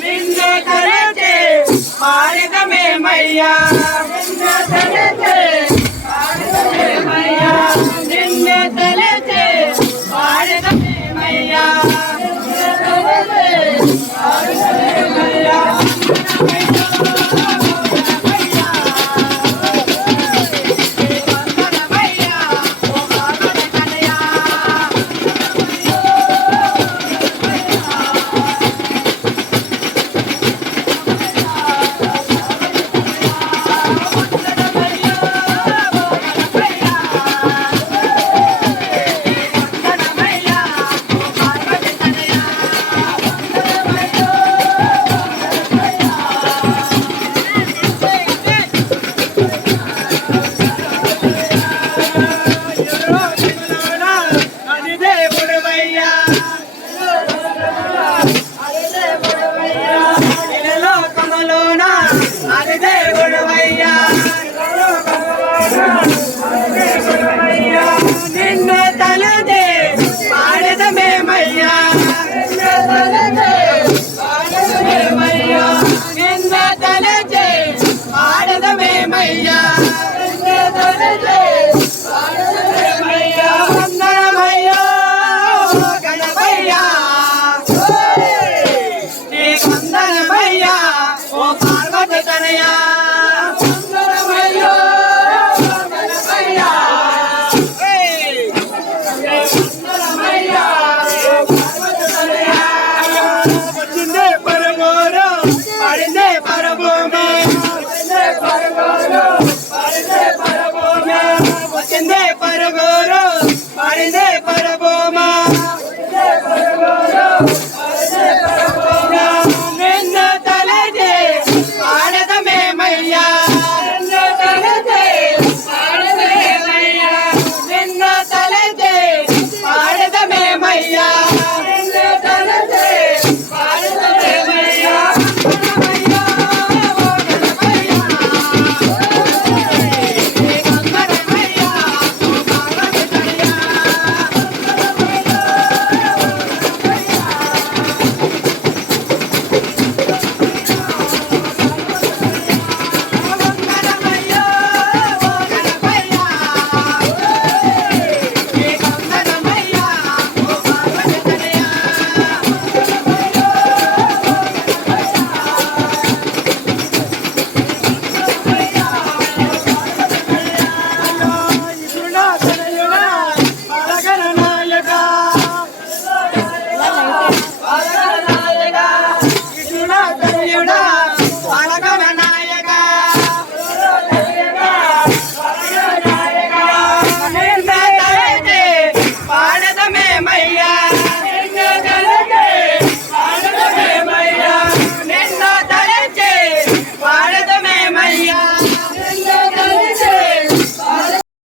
నిన్నే కరెతే మారిదమేమయ్యా నిన్నే కరెతే どうぞ! పరగోరు పడిందే పరభూమి పడిందే పరగోరు పడిందే పరభూమి వచ్చిందే పర